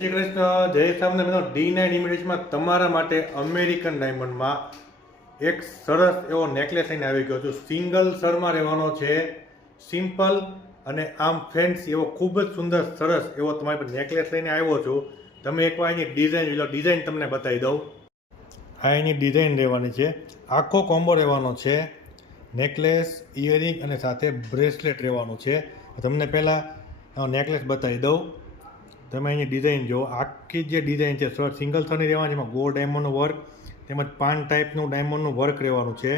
શ્રી કૃષ્ણ. જય સામને મિત્રો D9 ઇમિટેશનમાં તમારા માટે અમેરિકન ડાયમંડમાં એક સરસ એવો નેકલેસ લઈને આવી ગયો છું. સિંગલ સરમાં રહેવાનો છે, સિમ્પલ અને આમ ફેન્સી એવો ખૂબ જ સુંદર સરસ એવો તમારી પર નેકલેસ લઈને આવ્યો છું. તમે એકવાર એની ડિઝાઇન જોઈ લો. ડિઝાઇન તમને બતાવી દઉં. આ એની ડિઝાઇન રહેવાની છે. આખો કોમ્બો રહેવાનો છે. નેકલેસ, ઇયરિંગ અને સાથે બ્રેસલેટ રહેવાનું છે. તમને પહેલાં નેકલેસ બતાવી દઉં. તમે એની ડિઝાઇન જુઓ. આખી જે ડિઝાઇન છે સિંગલ થરની રહેવાની, એમાં ગોળ ડાયમંડનું વર્ક તેમજ પાન ટાઈપનું ડાયમંડનું વર્ક રહેવાનું છે.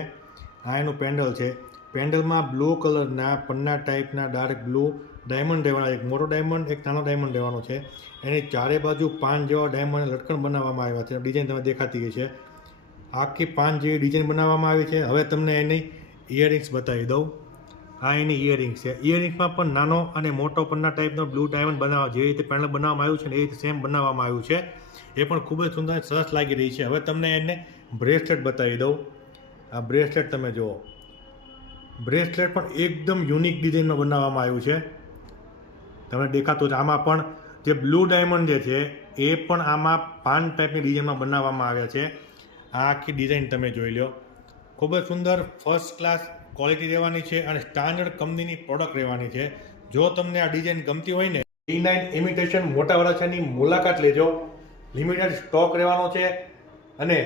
આ એનું પેન્ડલ છે. પેન્ડલમાં બ્લુ કલરના પન્ના ટાઈપના ડાર્ક બ્લુ ડાયમંડ રહેવાના, એક મોટો ડાયમંડ એક નાનો ડાયમંડ રહેવાનો છે. એની ચારે બાજુ પાન જેવા ડાયમંડ લટકણ બનાવવામાં આવ્યા છે. ડિઝાઇન તમે દેખાતી ગઈ છે. આખી પાન જેવી ડિઝાઇન બનાવવામાં આવી છે. હવે તમને એની ઇયરિંગ્સ બતાવી દઉં. આ એની ઇયરિંગ્સ છે. ઇયરિંગ્સમાં પણ નાનો અને મોટો પન્ના ટાઈપનો બ્લુ ડાયમંડ બનાવવા જે રીતે પેનલ બનાવવામાં આવ્યું છે ને એ રીતે સેમ બનાવવામાં આવ્યું છે. એ પણ ખૂબ જ સુંદર સરસ લાગી રહી છે. હવે તમને એને બ્રેસલેટ બતાવી દઉં. આ બ્રેસલેટ તમે જુઓ. બ્રેસલેટ પણ એકદમ યુનિક ડિઝાઇનમાં બનાવવામાં આવ્યું છે. તમને દેખાતું છે. આમાં પણ જે બ્લુ ડાયમંડ જે છે એ પણ આમાં પાન ટાઈપની ડિઝાઇનમાં બનાવવામાં આવ્યા છે. આ આખી ડિઝાઇન તમે જોઈ લો. ખૂબ જ સુંદર ફર્સ્ટ ક્લાસ ક્વોલિટી રહેવાની છે અને સ્ટાન્ડર્ડ કંપનીની પ્રોડક્ટ રહેવાની છે. જો તમને આ ડિઝાઇન ગમતી હોય ને, D9 ઇમિટેશન મોટા વરાછાની મુલાકાત લેજો. લિમિટેડ સ્ટોક રહેવાનો છે અને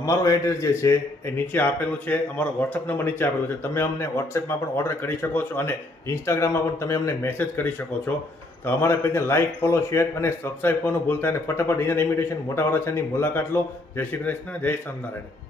અમારો એડ્રેસ જે છે એ નીચે આપેલું છે. અમારો વોટ્સઅપ નંબર નીચે આપેલો છે. તમે અમને વોટ્સએપમાં પણ ઓર્ડર કરી શકો છો અને ઇન્સ્ટાગ્રામમાં પણ તમે અમને મેસેજ કરી શકો છો. તો અમારા પેજને લાઇક, ફોલો, શેર અને સબસ્ક્રાઈબ કરવાનું ભૂલતા અને ફટાફટ D9 ઇમિટેશન મોટા વરાછાની મુલાકાત લો. જય શ્રી કૃષ્ણ, જય સ્વામિનારાયણ.